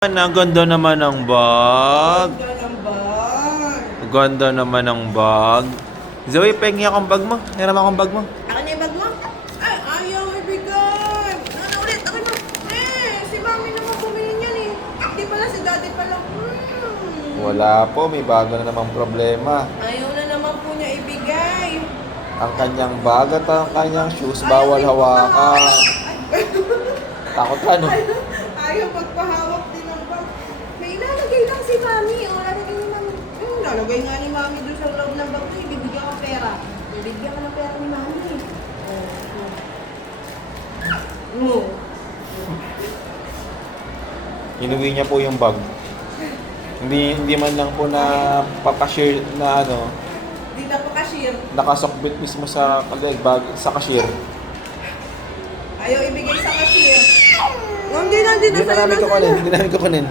Ang ganda naman ng bag. Ganda ng bag. Ganda naman ng bag. Zoe, pengi akong bag mo. Hiram akong bag mo. Ako na yung bag mo? Ay, ayaw ibigay. Ano ulit? Ako na. Si mami naman bumili niyan eh. Hindi pala si daddy pala. Wala po, may bago na namang problema. Ayaw na naman po niya ibigay. Ang kanyang bag at ang kanyang shoes, bawal hawakan. Takot ka, no? Ayaw magpahawak din ng bag. May ilalagay lang si mami. O, lalagay ni mami. Lalagay nga ni mami doon sa loob ng bag. Bibigyan ko pera. Bibigyan ka ng pera ni mami. Inuwi niya po yung bag. Hindi man lang po na papashare na ano, Hindi na pa cashier. nakasokbit mismo sa bag sa cashier. Ayaw ibigay sa cashier. Hindi na Hindi na namin kukunin, hindi namin kukunin.